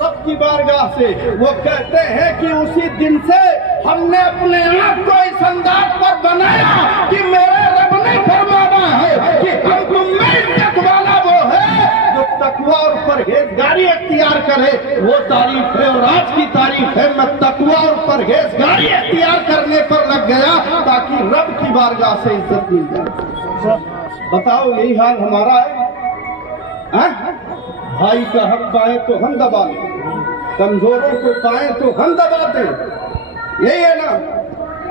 रब की बारगाह से। वो कहते हैं कि उसी दिन से हमने अपने आप को इस अंदाज पर बनाया कि मेरे रब ने फरमाना है कि हम तुम में इज्जत वाला वो है जो तकवा और परहेजगारी अख्तियार करे। वो तारीफ है और आज की तारीफ है, मैं तकवा और परहेजगारी अख्तियार करने पर लग गया ताकि रब की बारगाह से इज्जत मिल जाए। बताओ यही हाल हमारा है? भाई का हक पाए तो हम दबा दें, कमजोरों को पाए तो हम दबा दें, यही है ना?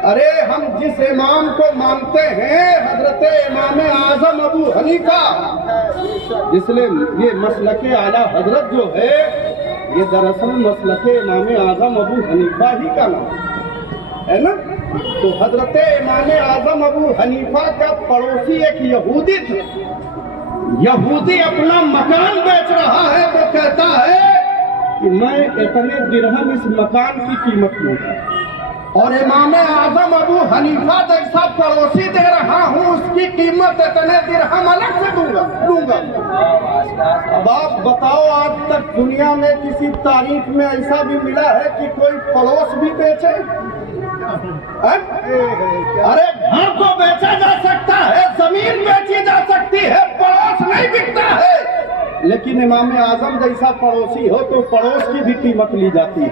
अरे हम जिस इमाम को मानते हैं हजरत इमाम आजम अबू हनीफा, इसलिए ये मसलके आला हजरत जो है ये दरअसल मसलके इमाम आजम अबू हनीफा ही का नाम है ना। तो हजरत इमाम आजम अबू हनीफा का पड़ोसी एक यहूदी था। यहूदी अपना मकान बेच रहा है तो कहता है कि मैं इतने दिरहम इस मकान की कीमत लूंगा, और इमाम आजम अबू हनीफा जैसा पड़ोसी दे रहा हूँ उसकी कीमत इतने दिरहम अलग से लूंगा। अब आप बताओ आज तक दुनिया में किसी तारीख में ऐसा भी मिला है कि कोई पड़ोस भी बेचे? अरे घर को बेचा जा सकता है, जमीन बेची जा सकती है, पड़ोस नहीं बिकता है। लेकिन इमाम आजम जैसा पड़ोसी हो तो पड़ोस की भी कीमत ली जाती है।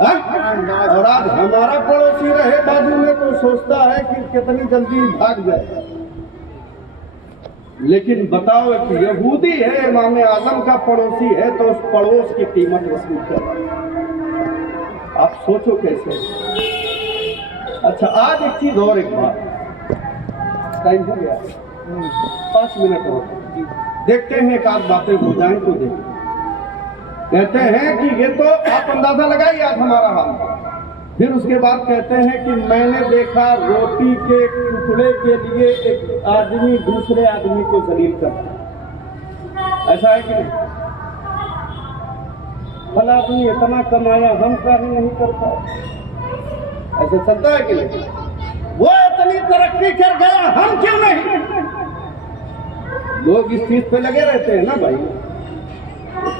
और आज हमारा पड़ोसी रहे बाजू में तो सोचता है कि कितनी जल्दी भाग जाए। लेकिन बताओ कि यहूदी है इमाम आजम का पड़ोसी है तो उस पड़ोस की कीमत वसूल कर रहा है। आप सोचो कैसे। अच्छा आज एक चीज और, एक बात, टाइम हो गया 5 मिनट और, देखते हैं एक आध बातें हो जाएं तो देखें। कहते हैं कि ये तो आप अंदाजा लगाइए आज हमारा हाल। फिर उसके बाद कहते हैं कि मैंने देखा रोटी के टुकड़े के लिए एक आदमी दूसरे आदमी को जलील करता। ऐसा है कि नहीं? भला आदमी इतना कमाया हम काहे नहीं करता? ऐसे चलता है कि नहीं? वो इतनी तरक्की कर गया हम क्यों नहीं? लोग इस चीज पे लगे रहते हैं ना भाई।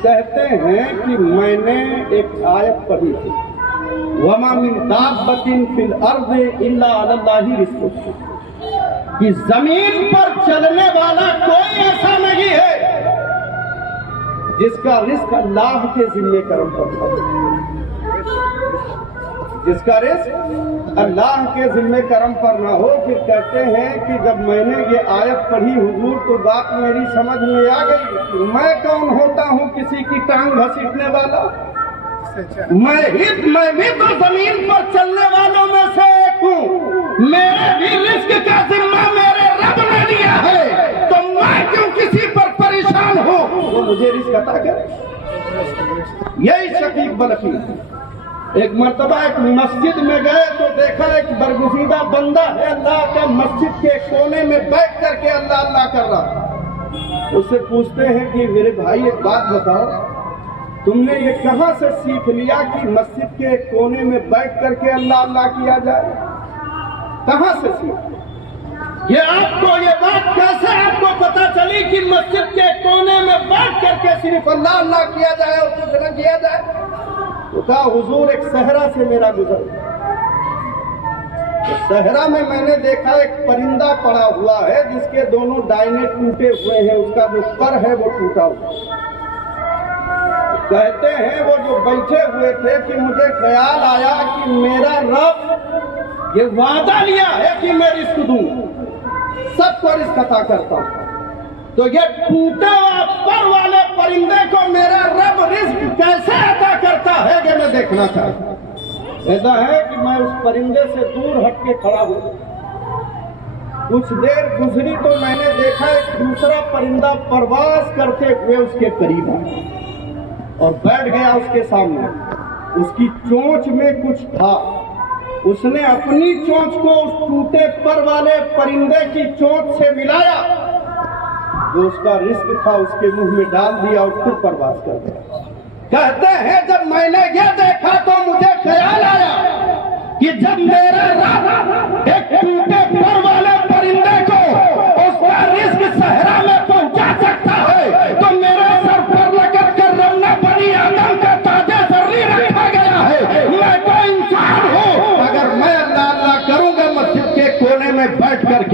कहते हैं कि मैंने एक आयत पढ़ी थी, वमा मिन दाब्बतिन फिल अर्ज़ि इल्ला अलल्लाहि रिज़्क़ुहा, कि जमीन पर चलने वाला कोई ऐसा नहीं है जिसका रिस्क अल्लाह के जिम्मे करम पर हो, जिसका रिस्क अल्लाह के जिम्मे करम पर ना हो। फिर कहते हैं कि जब मैंने ये आयत पढ़ी हुजूर तो बात मेरी समझ में आ गई। मैं कौन होता हूँ किसी की टांग घसीटने वाला? मैं भी तो जमीन पर चलने वालों में से एक हूँ। मेरे भी रिस्क का जिम्मा मेरे रब ने लिया है, तो मैं क्यों किसी पर परेशान हूँ? वो मुझे रिस्क अता करे। यही शकीक बलखी। एक मर्तबा एक मस्जिद में गए तो देखा एक बरगुज़ीदा बंदा है अल्लाह का, मस्जिद के कोने में बैठ करके अल्लाह अल्लाह कर रहा। उससे पूछते हैं कि मेरे भाई एक बात बताओ, तुमने ये कहाँ से सीख लिया कि मस्जिद के कोने में बैठ करके अल्लाह अल्लाह किया जाए? कहाँ से सीख? ये बात कैसे आपको पता चली कि मस्जिद के कोने में बैठ करके सिर्फ अल्लाह अल्लाह किया जाए और कुछ न किया जाए? तो कहा हुजूर एक सहरा से मेरा गुजर, तो सहरा में मैंने देखा एक परिंदा पड़ा हुआ है जिसके दोनों दाहिने टूटे हुए हैं, उसका जो पर है वो टूटा हुआ। कहते हैं वो जो बैठे हुए थे कि मुझे ख्याल आया कि मेरा रब ये वादा लिया है कि मैं रिस्क दूंगा, सबको रिस्क अता करता हूं, तो ये टूटे हुए पर वाले परिंदे को मेरा रब रिस्क कैसे अता करता है ये मैं देखना चाहता हूं। ऐसा है कि मैं उस परिंदे से दूर हट के खड़ा हुआ। कुछ देर गुजरी तो मैंने देखा एक दूसरा परिंदा परवास करते हुए उसके करीब आया और बैठ गया उसके सामने। उसकी चोंच में कुछ था, उसने अपनी चोंच को उस टूटे पर वाले परिंदे की चोंच से मिलाया, जो उसका रिस्क था उसके मुंह में डाल दिया और फिर परवास कर गया। कहते हैं जब मैंने ये देखा तो मुझे ख्याल आया कि जब मेरा रब एक टूटे पर वाले परिंदे को उसका रिस्क सहरा में पहुंचा सकता है तो मेरे सर पर लटक कर रब ने बनी आदम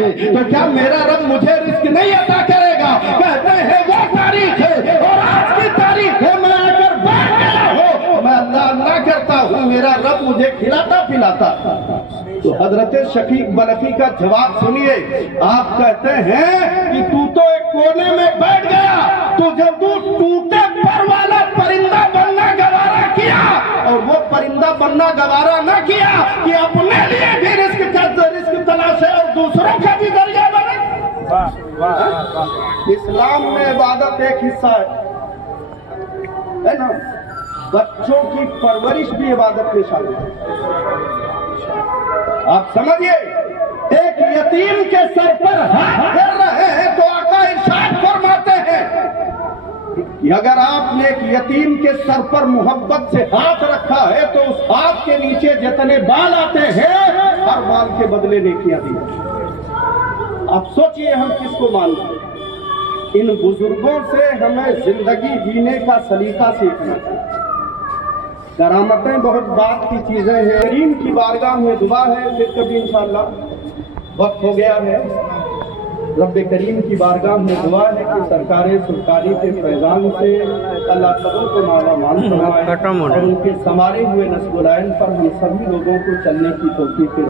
चाहिए, तो क्या मेरा रब मुझे रिस्क नहीं अता करेगा? कहते हैं वो तारीख है और आज की तारीख है, मैं अगर बैठ गया हो मैं अल्लाह अल्लाह करता हूँ, मेरा रब मुझे खिलाता पिलाता। तो हजरत शकीक बलखी का जवाब सुनिए। आप कहते हैं कि तू तो एक कोने में बैठ गया, तो जब तू टूटे पर वाला परिंदा बनना गवारा किया, और वो परिंदा बनना गवारा न किया कि अपने लिए भी रिस्क तलाशे और दूसरों का भी जरिया बने। इस्लाम में इबादत एक हिस्सा है ना, बच्चों की परवरिश भी इबादत में शामिल है। आप समझिए, एक यतीम के सर पर हाथ फेर रहे हैं तो आका इरशाद फरमाते हैं कि अगर आपने एक यतीम के सर पर मोहब्बत से हाथ रखा है तो उस हाथ के नीचे जितने बाल आते हैं हर बाल के बदले नेकियां दी। आप सोचिए हम किसको मानते हैं? इन बुजुर्गों से हमें जिंदगी जीने का सलीका सीखना चाहिए। करामतें बहुत बात की चीजें हैं। करीम की बारगाह में दुआ है, फिर कभी इंशाअल्लाह वक्त हो गया है। रब्बे करीम की बारगाह में दुआ है कि सरकारें सुल्तानी के फैजान से अल्लाह सबों को माला मान फरमाए और उनके संवारे हुए नस्ल पर हम सभी लोगों को चलने की तौफीक